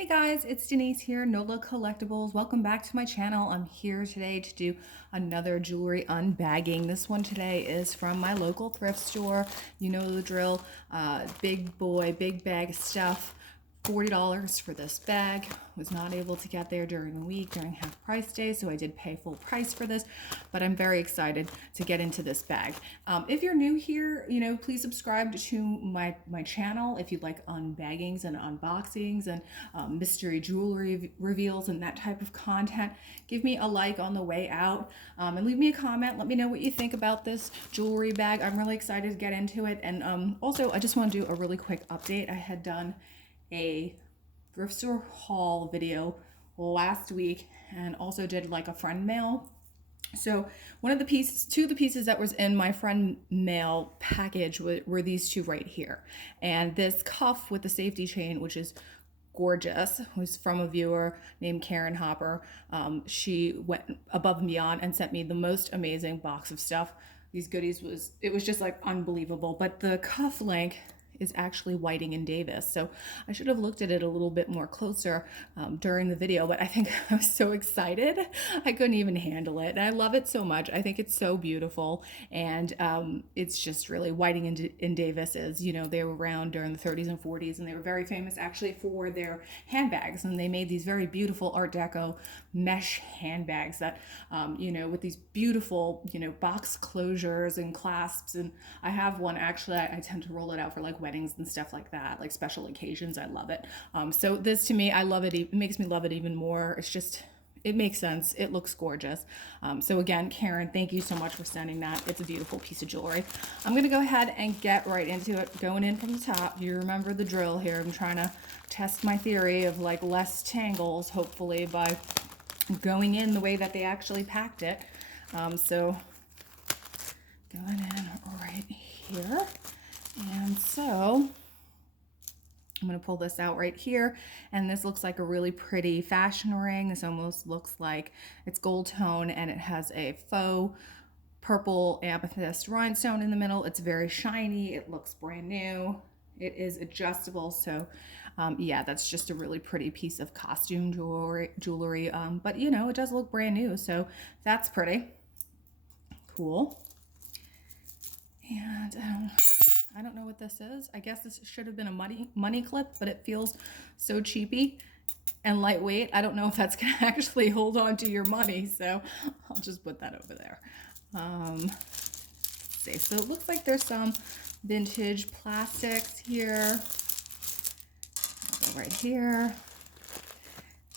Hey guys, it's Denise here, NOLA Collectibles. Welcome back to my channel. I'm here today to do another jewelry unbagging. This one today is from my local thrift store. You know the drill. Big boy, big bag of stuff. $40 for this bag. Was not able to get there during the week during half price day, so I did pay full price for this, but I'm very excited to get into this bag. If you're new here, please subscribe to my channel if you'd like unbaggings and unboxings and mystery jewelry reveals and that type of content. Give me a like on the way out, and leave me a comment. Let me know what you think about this jewelry bag. I'm really excited to get into it. And also, I just want to do a really quick update. I had done a thrift store haul video last week and also did like a friend mail. So two of the pieces that was in my friend mail package were these two right here. And this cuff with the safety chain, which is gorgeous, was from a viewer named Karen Hopper. She went above and beyond and sent me the most amazing box of stuff. These goodies it was just like unbelievable. But the cuff link is actually Whiting and Davis. So I should have looked at it a little bit more closer during the video, but I think I was so excited, I couldn't even handle it. And I love it so much. I think it's so beautiful. And it's just really Whiting and Davis they were around during the 30s and 40s, and they were very famous actually for their handbags. And they made these very beautiful Art Deco mesh handbags that, with these beautiful, box closures and clasps. And I have one actually, I tend to roll it out for like weddings and stuff like that, like special occasions. I love it. So this, to me, I love it. It makes me love it even more. It makes sense. It looks gorgeous. So again, Karen, thank you so much for sending that. It's a beautiful piece of jewelry. I'm going to go ahead and get right into it, going in from the top. You remember the drill here. I'm trying to test my theory of like less tangles, hopefully, by going in the way that they actually packed it. So going in right here. And so I'm going to pull this out right here, and this looks like a really pretty fashion ring. This almost looks like it's gold tone, and it has a faux purple amethyst rhinestone in the middle. It's very shiny. It looks brand new. It is adjustable, so yeah, that's just a really pretty piece of costume jewelry. But it does look brand new, so that's pretty cool. And I don't know what this is. I guess this should have been a money clip, but it feels so cheapy and lightweight. I don't know if that's gonna actually hold on to your money, so I'll just put that over there. Let's see. So it looks like there's some vintage plastics here. I'll go right here.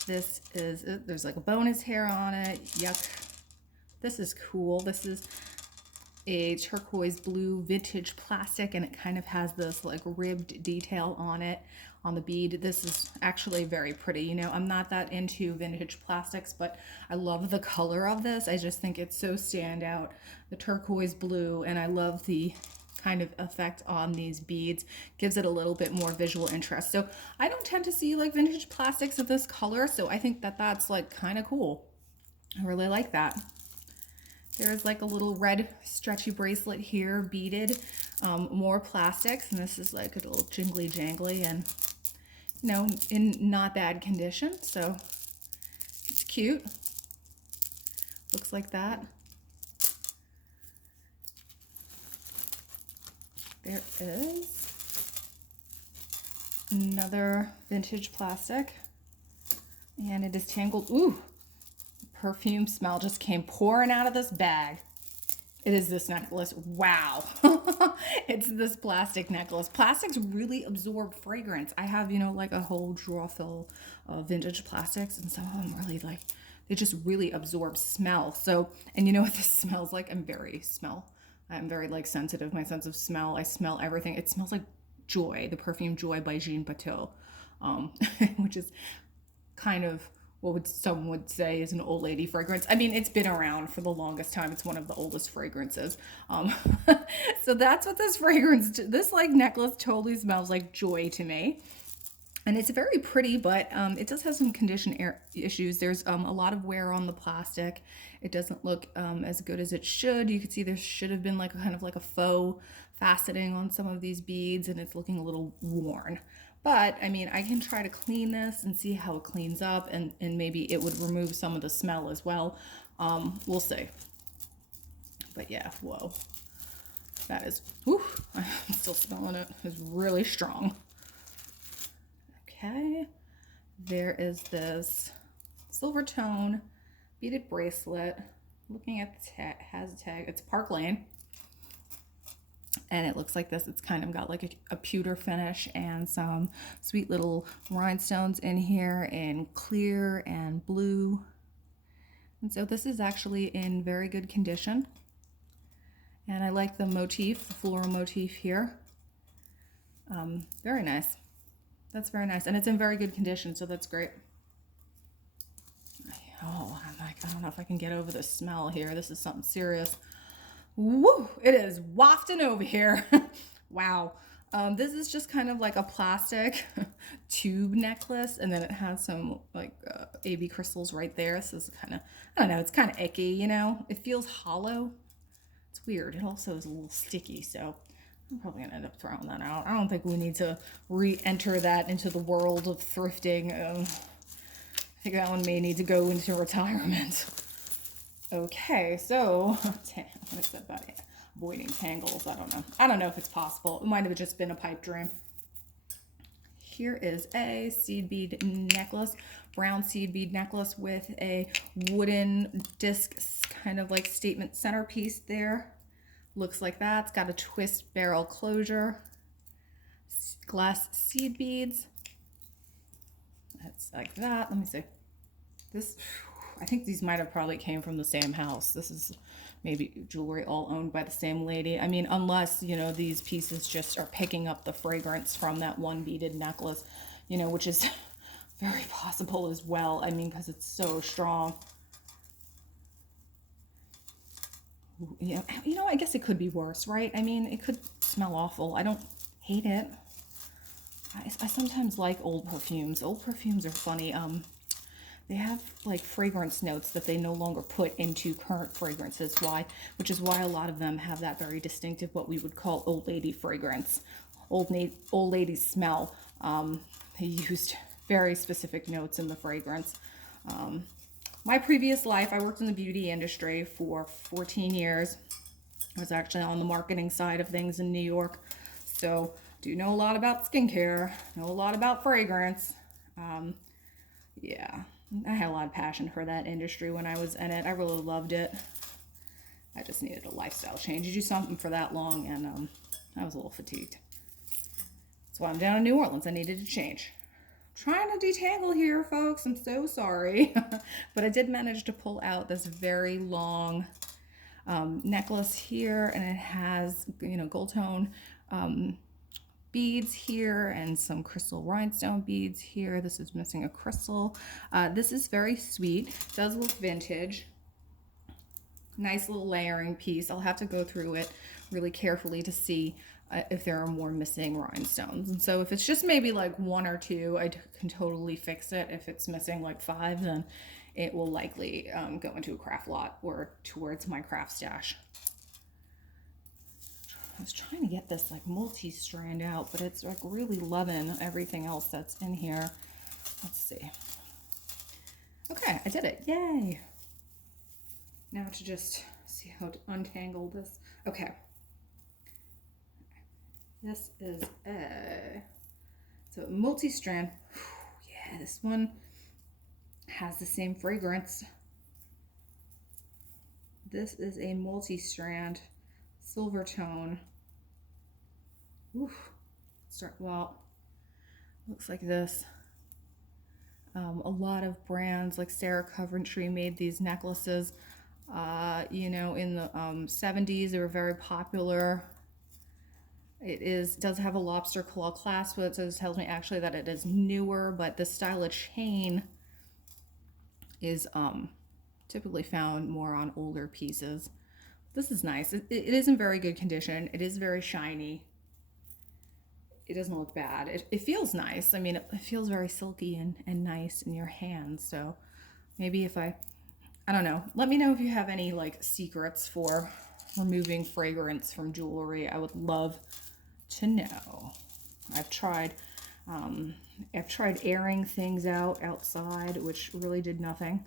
This is, there's like a bonus hair on it. Yuck. This is cool. This is a turquoise blue vintage plastic, and it kind of has this like ribbed detail on it on the bead. This is actually very pretty. I'm not that into vintage plastics, but I love the color of this. I just think it's so standout, the turquoise blue, and I love the kind of effect on these beads. Gives it a little bit more visual interest. So I don't tend to see like vintage plastics of this color, so I think that that's like kind of cool. I really like that. There's like a little red stretchy bracelet here, beaded, more plastics, and this is like a little jingly jangly and, in not bad condition, so it's cute. Looks like that. There is another vintage plastic, and it is tangled. Ooh! Perfume smell just came pouring out of this bag. It is this necklace. Wow. It's this plastic necklace. Plastics really absorb fragrance. I have, like a whole drawer full of vintage plastics, and some of them really they just really absorb smell. So, and you know what this smells like? I'm very like sensitive. My sense of smell, I smell everything. It smells like Joy, the perfume Joy by Jean Pateau, which is kind of what some would say is an old lady fragrance. I mean, it's been around for the longest time. It's one of the oldest fragrances. So that's what this like necklace totally smells like Joy to me. And it's very pretty, but it does have some issues. There's a lot of wear on the plastic. It doesn't look as good as it should. You can see there should have been like a kind of like a faux faceting on some of these beads, and it's looking a little worn. But I mean, I can try to clean this and see how it cleans up, and maybe it would remove some of the smell as well. We'll see. But yeah, whoa. That is, whew, I'm still smelling it. It's really strong. Okay, there is this silver tone beaded bracelet. Looking at the tag, has a tag. It's Park Lane, and it looks like this. It's kind of got like a pewter finish and some sweet little rhinestones in here in clear and blue. And so this is actually in very good condition. And I like the motif, the floral motif here. Very nice. That's very nice. And it's in very good condition, so that's great. Oh, I'm like, I don't know if I can get over the smell here. This is something serious. Woo! It is wafting over here. Wow. This is just kind of like a plastic tube necklace, and then it has some like AB crystals right there. So this is kind of, I don't know, it's kind of icky, you know? It feels hollow. It's weird. It also is a little sticky, so I'm probably going to end up throwing that out. I don't think we need to re-enter that into the world of thrifting. I think that one may need to go into retirement. Okay, so what's that about avoiding tangles? I don't know. I don't know if it's possible. It might have just been a pipe dream. Here is a seed bead necklace, brown seed bead necklace with a wooden disc kind of like statement centerpiece there. Looks like that. It's got a twist barrel closure. Glass seed beads. It's like that. Let me see. This, I think these might have probably came from the same house. This is maybe jewelry all owned by the same lady. I mean, unless, you know, these pieces just are picking up the fragrance from that one beaded necklace, you know, which is very possible as well. I mean, because it's so strong. You know, I guess it could be worse, right? I mean, it could smell awful. I don't hate it. I sometimes like old perfumes. Old perfumes are funny. They have like fragrance notes that they no longer put into current fragrances. Which is why a lot of them have that very distinctive, what we would call old lady fragrance, old lady smell. They used very specific notes in the fragrance. My previous life, I worked in the beauty industry for 14 years. I was actually on the marketing side of things in New York. So do know a lot about skincare, know a lot about fragrance. Yeah, I had a lot of passion for that industry when I was in it. I really loved it. I just needed a lifestyle change. You do something for that long, and I was a little fatigued. That's why I'm down in New Orleans. I needed to change. Trying to detangle here, folks. I'm so sorry. But I did manage to pull out this very long necklace here, and it has, you know, gold tone beads here and some crystal rhinestone beads here. This is missing a crystal. This is very sweet. It does look vintage. Nice little layering piece. I'll have to go through it really carefully to see if there are more missing rhinestones. And so if it's just maybe like one or two, I can totally fix it. If it's missing like 5, then it will likely go into a craft lot or towards my craft stash. I was trying to get this like multi-strand out, but it's like really loving everything else that's in here. Let's see. Okay, I did it. Yay. Now to just see how to untangle this. Okay. This is a multi-strand. Yeah, this one has the same fragrance. This is a multi-strand silver tone. Well, looks like this. A lot of brands like Sarah Coventry made these necklaces. You know, in the 70s, they were very popular. It does have a lobster claw clasp, so it tells me actually that it is newer, but this style of chain is typically found more on older pieces. This is nice. It is in very good condition. It is very shiny. it doesn't look bad. It feels nice. I mean, it feels very silky and nice in your hands. So maybe if I don't know. Let me know if you have any like secrets for removing fragrance from jewelry. I would love to know. I've tried um, I've tried airing things outside, which really did nothing.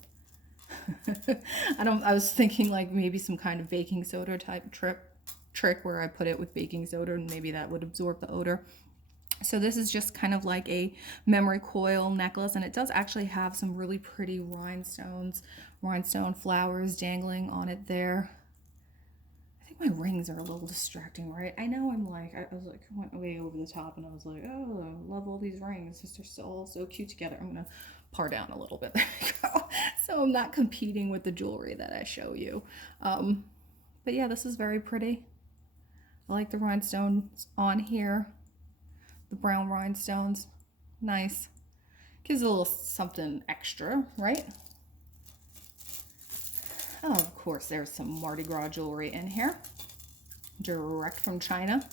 I was thinking like maybe some kind of baking soda type trick where I put it with baking soda and maybe that would absorb the odor. So this is just kind of like a memory coil necklace, and it does actually have some really pretty rhinestone flowers dangling on it there. I think my rings are a little distracting, right? I know I was like, I went way over the top and I was like, oh, I love all these rings. They're all so cute together. I'm gonna par down a little bit. There we go. So I'm not competing with the jewelry that I show you. But yeah, this is very pretty. I like the rhinestones on here. The brown rhinestones. Nice. Gives a little something extra, right? Oh, of course, there's some Mardi Gras jewelry in here. Direct from China.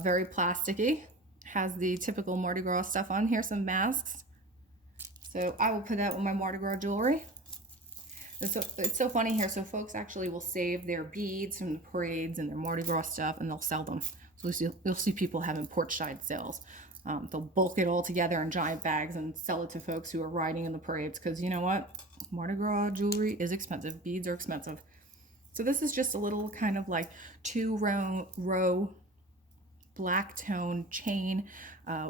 Very plasticky. Has the typical Mardi Gras stuff on here, some masks. So I will put that with my Mardi Gras jewelry. It's so funny here. So folks actually will save their beads from the parades and their Mardi Gras stuff, and they'll sell them. So you'll see people having porch-side sales. They'll bulk it all together in giant bags and sell it to folks who are riding in the parades, because you know what? Mardi Gras jewelry is expensive. Beads are expensive. So this is just a little kind of like 2-row black tone chain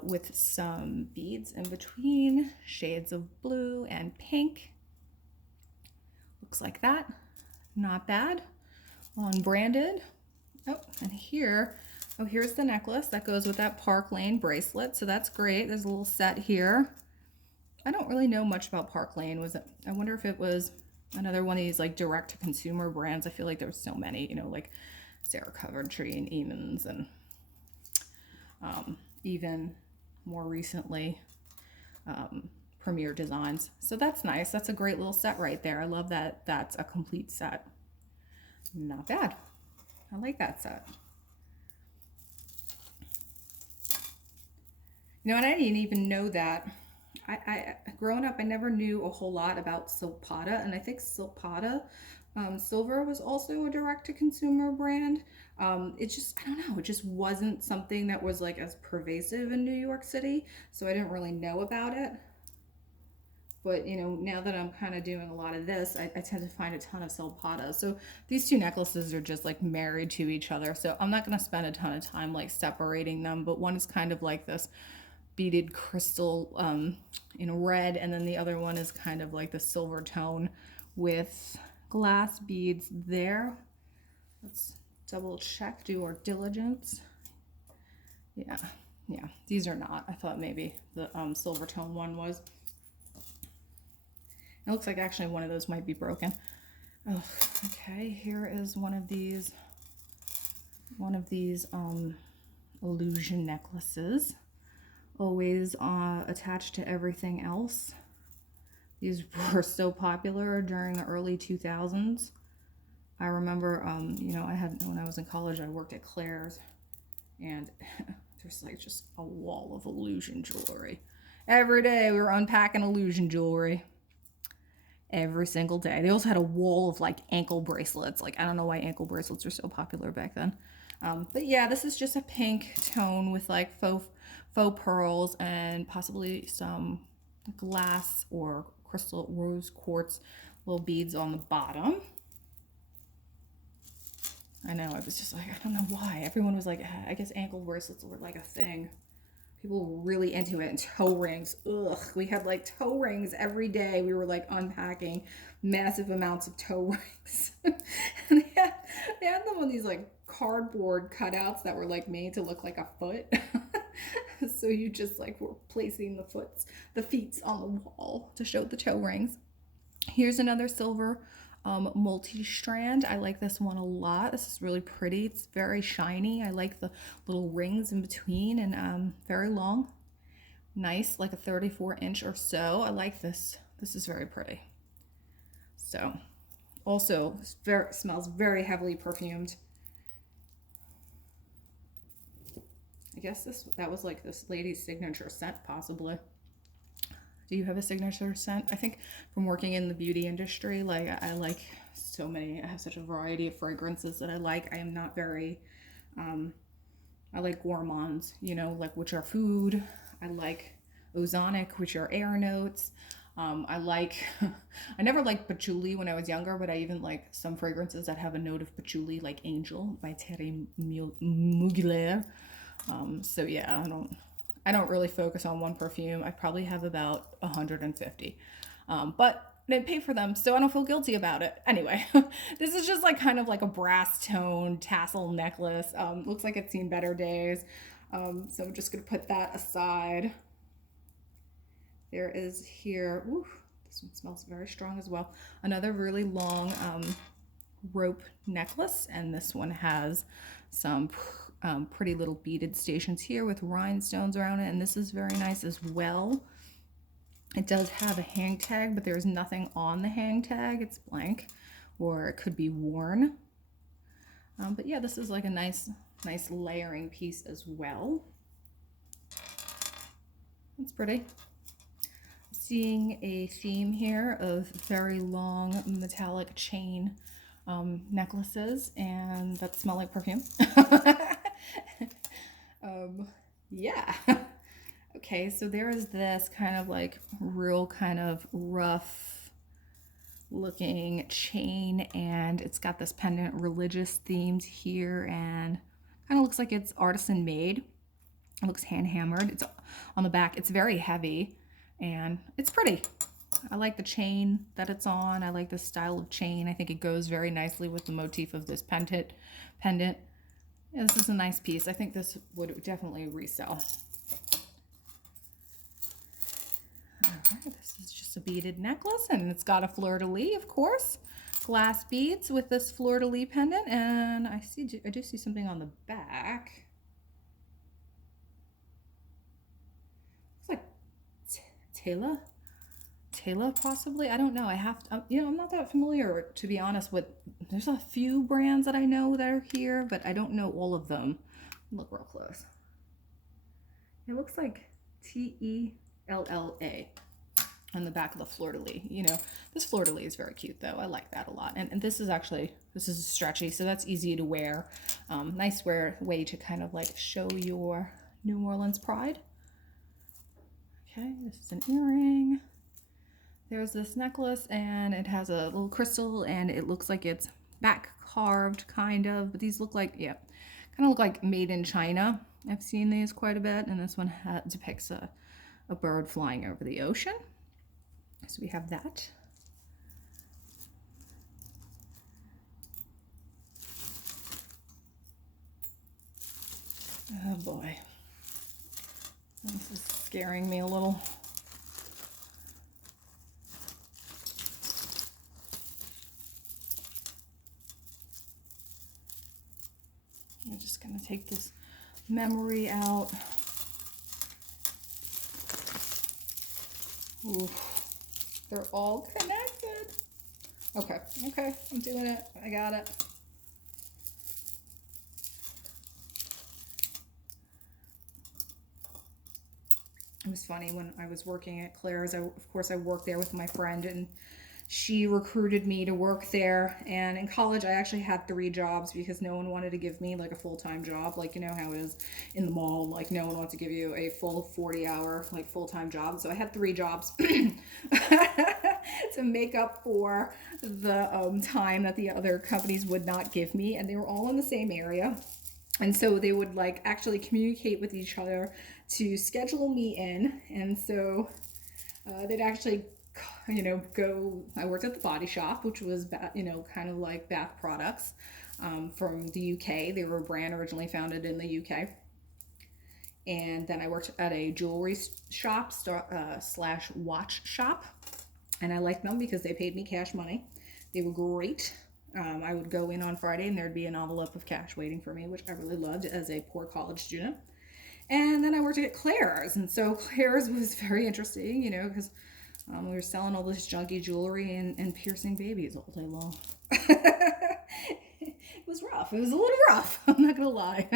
with some beads in between, shades of blue and pink. Looks like that. Not bad. Unbranded. Oh, and here's the necklace that goes with that Park Lane bracelet. So that's great. There's a little set here. I don't really know much about Park Lane. I wonder if it was another one of these like direct to consumer brands. I feel like there's so many, like Sarah Coventry and Eamon's, and even more recently, Premier Designs. So that's nice. That's a great little set right there. I love that that's a complete set. Not bad. I like that set. And I didn't even know that. I growing up, I never knew a whole lot about Silpada, and I think Silpada silver was also a direct-to-consumer brand. It just, I don't know, it just wasn't something that was like as pervasive in New York City, so I didn't really know about it. But now that I'm kind of doing a lot of this, I tend to find a ton of Silpada. So these two necklaces are just like married to each other. So I'm not going to spend a ton of time like separating them, but one is kind of like this beaded crystal in red, and then the other one is kind of like the silver tone with glass beads there. Let's double check, do our diligence. Yeah, these are not. I thought maybe the silver tone one was. It looks like actually one of those might be broken. Oh, okay, here is one of these illusion necklaces. Always attached to everything else. These were so popular during the early 2000s. I remember, when I was in college, I worked at Claire's, and there's like just a wall of illusion jewelry. Every day we were unpacking illusion jewelry. Every single day. They also had a wall of like ankle bracelets. Like, I don't know why ankle bracelets were so popular back then. But yeah, this is just a pink tone with like faux pearls and possibly some glass or crystal rose quartz little beads on the bottom. I know, I was just like, I don't know why. Everyone was like, I guess ankle bracelets were like a thing. People were really into it. And toe rings. Ugh, we had like toe rings every day. We were like unpacking massive amounts of toe rings. And they had them on these like cardboard cutouts that were like made to look like a foot. So you just like were placing the feet on the wall to show the toe rings. Here's another silver multi-strand. I like this one a lot. This is really pretty. It's very shiny. I like the little rings in between, and very long. Nice, like a 34-inch or so. I like this. This is very pretty. So, also smells very heavily perfumed. I guess that was like this lady's signature scent, possibly. Do you have a signature scent? I think from working in the beauty industry, like I like so many, I have such a variety of fragrances that I like. I am not very, I like gourmands, you know, like which are food. I like ozonic, which are air notes. I like, I never liked patchouli when I was younger, but I even like some fragrances that have a note of patchouli, like Angel by Thierry Mugler. So yeah, I don't really focus on one perfume. I probably have about 150. But I didn't pay for them, so I don't feel guilty about it. Anyway, this is just like kind of like a brass tone tassel necklace. Looks like it's seen better days. So I'm just gonna put that aside. There is here, ooh, this one smells very strong as well. Another really long rope necklace, and this one has some pretty little beaded stations here with rhinestones around it, and this is very nice as well. It does have a hang tag, but there's nothing on the hang tag. It's blank, or it could be worn. But yeah, this is like a nice layering piece as well. It's pretty. Seeing a theme here of very long metallic chain necklaces, and that smell like perfume. Yeah. Okay, so there is this kind of like real kind of rough looking chain, and it's got this pendant, religious themed here, and kind of looks like it's artisan made. It looks hand hammered. It's on the back. It's very heavy and it's pretty. I like the chain that it's on. I like the style of chain. I think it goes very nicely with the motif of this pendant. Yeah, this is a nice piece. I think this would definitely resell. All right, this is just a beaded necklace, and it's got a fleur-de-lis, of course. Glass beads with this fleur-de-lis pendant, and I do see something on the back. Looks like Taylor possibly. I don't know. I have to, you know, I'm not that familiar, to be honest, with, there's a few brands that I know that are here, but I don't know all of them. Look real close. It looks like Tella on the back of the fleur-de-lis. You know, this fleur-de-lis is very cute though. I like that a lot. And this is actually, this is stretchy, so that's easy to wear. Nice way to kind of like show your New Orleans pride. Okay, this is an earring. There's this necklace, and it has a little crystal, and it looks like it's back carved, kind of. But these look like, yeah, kind of look like made in China. I've seen these quite a bit, and this one depicts a bird flying over the ocean. So we have that. Oh boy. This is scaring me a little. I'm just going to take this memory out. Ooh, they're all connected. Okay, I'm doing it. I got it. It was funny when I was working at Claire's. Of course, I worked there with my friend, and she recruited me to work there. And in college, I actually had 3 jobs because no one wanted to give me like a full-time job. Like, you know how it is in the mall, like no one wants to give you a full 40-hour like full-time job. So I had 3 jobs to make up for the time that the other companies would not give me. And they were all in the same area. And so they would like actually communicate with each other to schedule me in. And so they'd actually, you know, I worked at the Body Shop, which was, you know, kind of like bath products from the UK. They were a brand originally founded in the UK. And then I worked at a jewelry shop slash watch shop. And I liked them because they paid me cash money. They were great. I would go in on Friday and there'd be an envelope of cash waiting for me, which I really loved as a poor college student. And then I worked at Claire's. And so Claire's was very interesting, you know, because we were selling all this junky jewelry and piercing babies all day long. was rough. It was a little rough. I'm not gonna lie.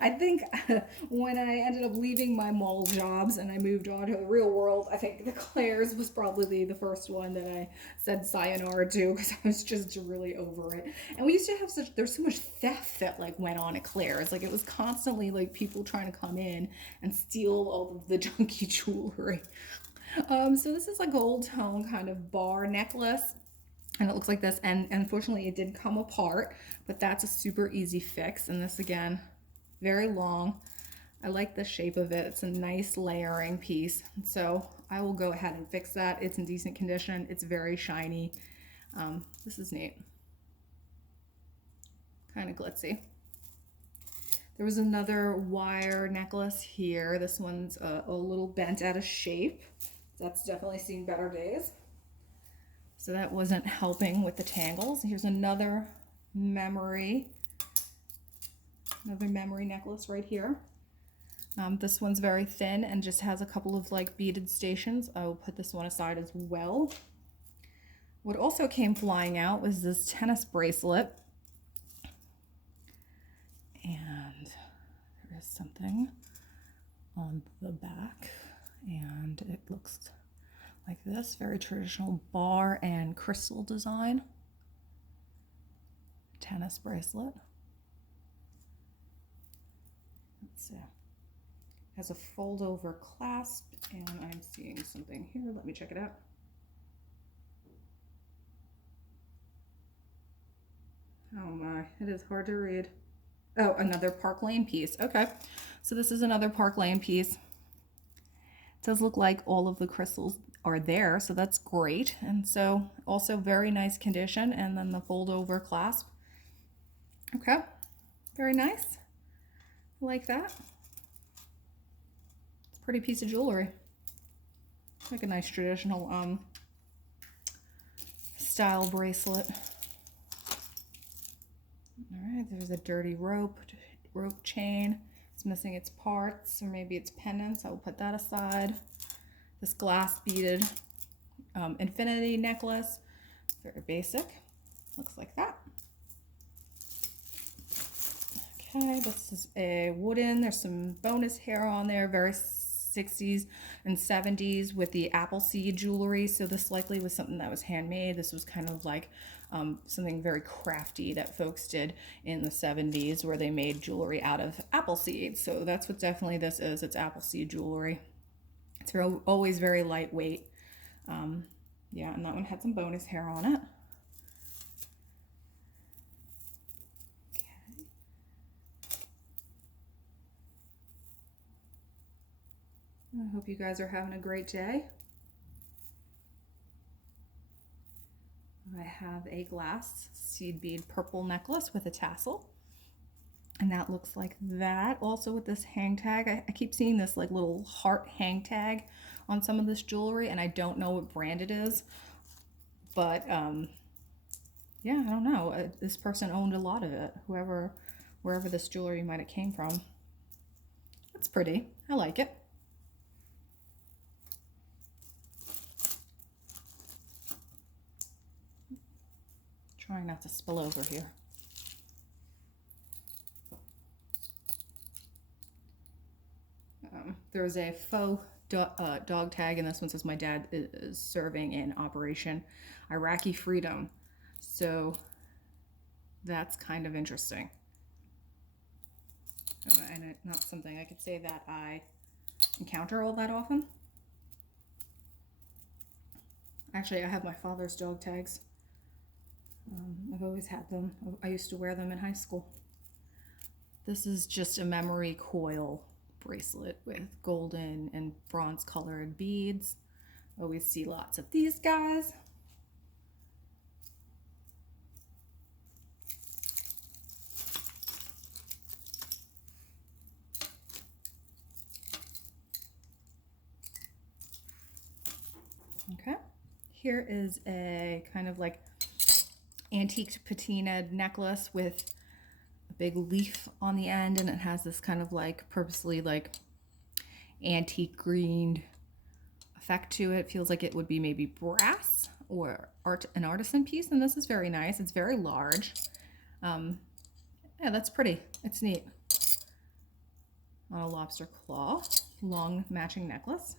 I think when I ended up leaving my mall jobs and I moved on to the real world, I think the Claire's was probably the first one that I said sayonara to because I was just really over it. And we used to have there's so much theft that like went on at Claire's. Like it was constantly like people trying to come in and steal all of the junky jewelry. So this is a gold tone kind of bar necklace. And it looks like this, and unfortunately it did come apart, but that's a super easy fix. And this again, very long. I like the shape of it. It's a nice layering piece. So I will go ahead and fix that. It's in decent condition. It's very shiny. This is neat. Kind of glitzy. There was another wire necklace here. This one's a little bent out of shape. That's definitely seen better days. So that wasn't helping with the tangles. Here's another memory necklace right here. This one's very thin and just has a couple of like beaded stations. I will put this one aside as well. What also came flying out was this tennis bracelet. And there is something on the back, and it looks like this, very traditional bar and crystal design. Tennis bracelet. Let's see. Has a fold over clasp, and I'm seeing something here. Let me check it out. Oh my, it is hard to read. Oh, another Park Lane piece. Okay, so this is another Park Lane piece. It does look like all of the crystals are there, so that's great. And so also very nice condition, and then the fold over clasp. Okay, very nice. I like that. It's a pretty piece of jewelry. Like a nice traditional style bracelet. All right, there's a dirty rope chain. It's missing its parts, or maybe its pendants. I will put that aside. This glass beaded infinity necklace, very basic. Looks like that. Okay, this is a wooden. There's some bonus hair on there, very 60s and 70s with the apple seed jewelry. So this likely was something that was handmade. This was kind of like something very crafty that folks did in the 70s where they made jewelry out of apple seeds. So that's what definitely this is. It's apple seed jewelry. It's always very lightweight. Yeah, and that one had some bonus hair on it. Okay. I hope you guys are having a great day. I have a glass seed bead purple necklace with a tassel. And that looks like that. Also with this hang tag, I keep seeing this like little heart hang tag on some of this jewelry, and I don't know what brand it is. But yeah, I don't know. This person owned a lot of it, wherever this jewelry might have came from. That's pretty. I like it. Trying not to spill over here. There's a faux dog tag, and this one says my dad is serving in Operation Iraqi Freedom. So that's kind of interesting. And it's not something I could say that I encounter all that often. Actually, I have my father's dog tags. I've always had them. I used to wear them in high school. This is just a memory coil bracelet with golden and bronze colored beads. Always see lots of these guys. Okay, here is a kind of like antique patina necklace with a big leaf on the end, and it has this kind of like purposely like antique greened effect to it. It feels like it would be maybe brass or an artisan piece, and this is very nice. It's very large. Yeah, that's pretty. It's neat. On a lobster claw, long matching necklace.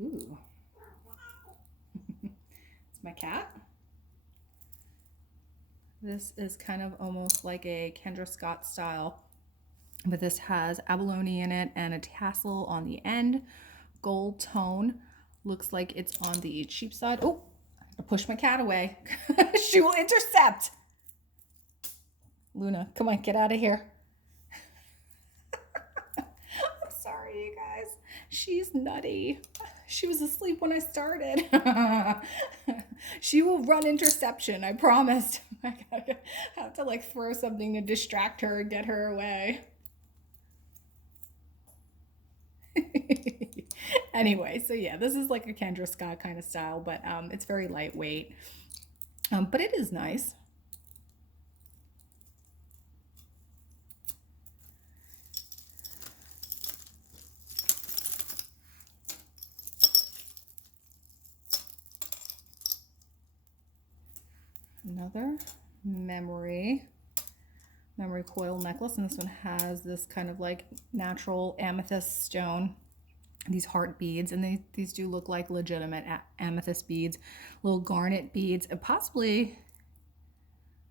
Ooh. It's my cat. This is kind of almost like a Kendra Scott style, but this has abalone in it and a tassel on the end. Gold tone. Looks like it's on the cheap side. Oh, I push my cat away. She will intercept. Luna, come on, get out of here. I'm sorry, you guys. She's nutty. She was asleep when I started. She will run interception, I promised. I gotta have to like throw something to distract her and get her away. Anyway, so yeah, this is like a Kendra Scott kind of style, but it's very lightweight. But it is nice. Another memory coil necklace, and this one has this kind of like natural amethyst stone, these heart beads, and these do look like legitimate amethyst beads, little garnet beads, and possibly,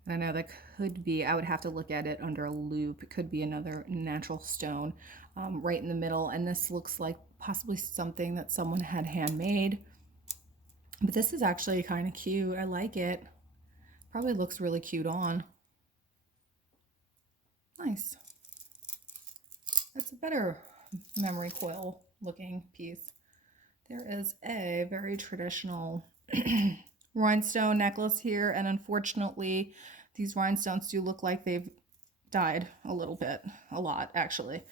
I don't know, that could be, I would have to look at it under a loupe. It could be another natural stone right in the middle, and this looks like possibly something that someone had handmade. But this is actually kind of cute. I like it. Probably looks really cute on. Nice. That's a better memory coil looking piece. There is a very traditional rhinestone necklace here, and unfortunately these rhinestones do look like they've died a little bit, a lot actually.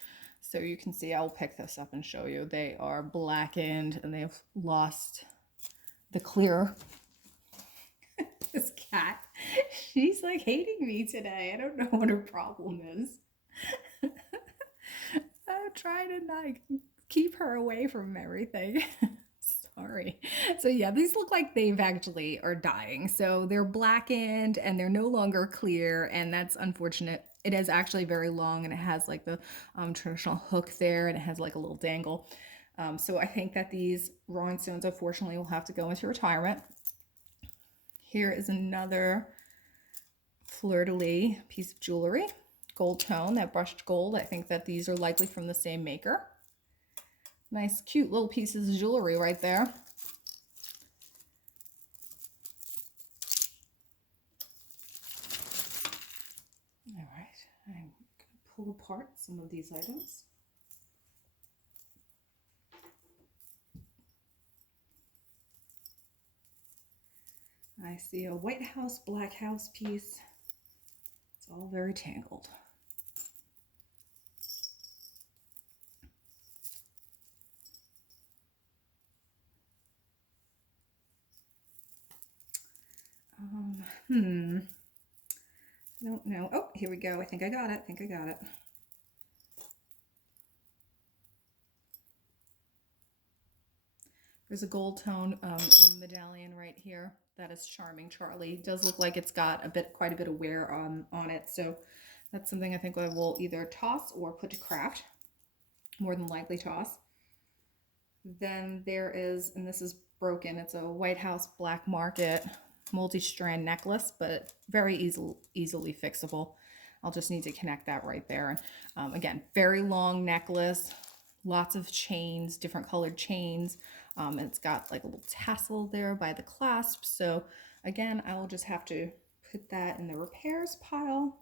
So you can see, I'll pick this up and show you, they are blackened and they've lost the clear. This cat, she's like hating me today. I don't know what her problem is. I'm trying to not keep her away from everything. Sorry. So yeah, these look like they've actually are dying. So they're blackened and they're no longer clear, and that's unfortunate. It is actually very long, and it has like the traditional hook there, and it has like a little dangle. So I think that these rhinestones unfortunately will have to go into retirement. Here is another fleur-de-lis piece of jewelry, gold tone, that brushed gold. I think that these are likely from the same maker. Nice, cute little pieces of jewelry right there. All right, I'm going to pull apart some of these items. I see a white house, black house piece. It's all very tangled. I don't know. Oh, here we go. I think I got it. There's a gold tone medallion right here. That is charming, Charlie. It does look like it's got quite a bit of wear on it. So that's something I think I will either toss or put to craft. More than likely toss. Then there is, and this is broken, it's a White House Black Market multi-strand necklace, but very easily fixable. I'll just need to connect that right there. And again, very long necklace, lots of chains, different colored chains. And it's got like a little tassel there by the clasp. So again, I will just have to put that in the repairs pile.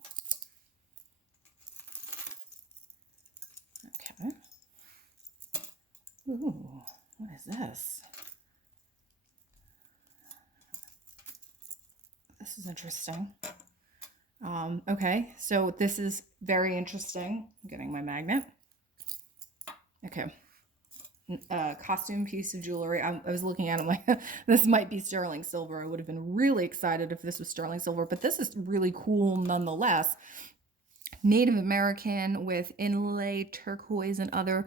Okay. Ooh, what is this? This is interesting. Okay, so this is very interesting. I'm getting my magnet. Okay. Costume piece of jewelry. I was looking at it like, this might be sterling silver. I would have been really excited if this was sterling silver, but this is really cool nonetheless. Native American with inlay turquoise and other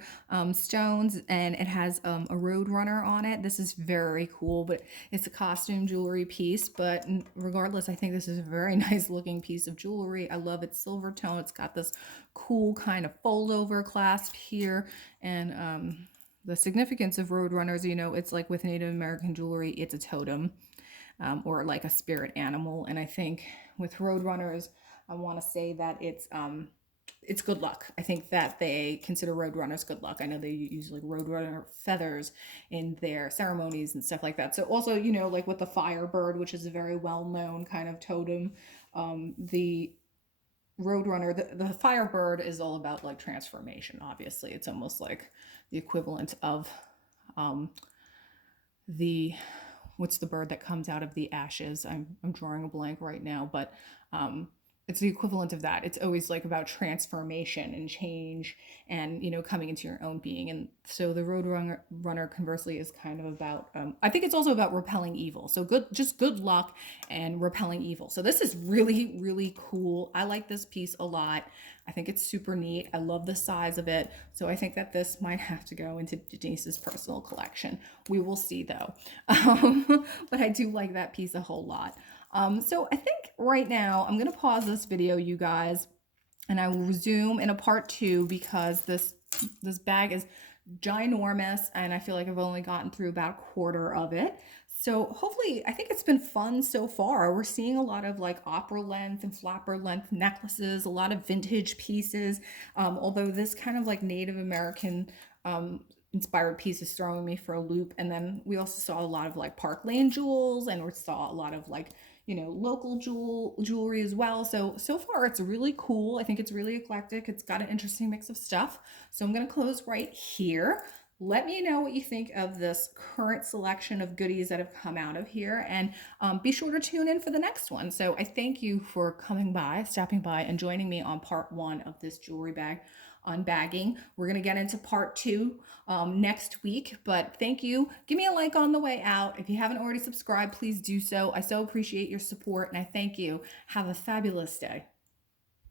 stones, and it has a road runner on it. This is very cool, but it's a costume jewelry piece. But regardless, I think this is a very nice looking piece of jewelry. I love its silver tone. It's got this cool kind of fold over clasp here, and the significance of roadrunners, you know, it's like with Native American jewelry, it's a totem, or like a spirit animal. And I think with roadrunners, I want to say that it's good luck. I think that they consider roadrunners good luck. I know they use like roadrunner feathers in their ceremonies and stuff like that. So also, you know, like with the firebird, which is a very well known kind of totem, the roadrunner, the firebird is all about like transformation. Obviously, it's almost like the equivalent of um, the what's the bird that comes out of the ashes? I'm drawing a blank right now, but it's the equivalent of that. It's always like about transformation and change, and you know, coming into your own being. And so the runner conversely is kind of about. I think it's also about repelling evil. So good, just good luck and repelling evil. So this is really really cool. I like this piece a lot. I think it's super neat. I love the size of it. So I think that this might have to go into Denise's personal collection. We will see though. But I do like that piece a whole lot. So I think right now I'm going to pause this video, you guys, and I will resume in a part 2 because this bag is ginormous and I feel like I've only gotten through about a quarter of it. So hopefully, I think it's been fun so far. We're seeing a lot of like opera length and flapper length necklaces, a lot of vintage pieces. Although this kind of like Native American inspired piece is throwing me for a loop. And then we also saw a lot of like Park Lane jewels, and we saw a lot of like, you know, local jewelry as well. So far it's really cool. I think it's really eclectic. It's got an interesting mix of stuff. So I'm going to close right here. Let me know what you think of this current selection of goodies that have come out of here, and be sure to tune in for the next one. So I thank you for coming by, stopping by, and joining me on part 1 of this jewelry bag unbagging. We're going to get into part 2 next week, but thank you. Give me a like on the way out. If you haven't already subscribed, please do so. I so appreciate your support, and I thank you. Have a fabulous day.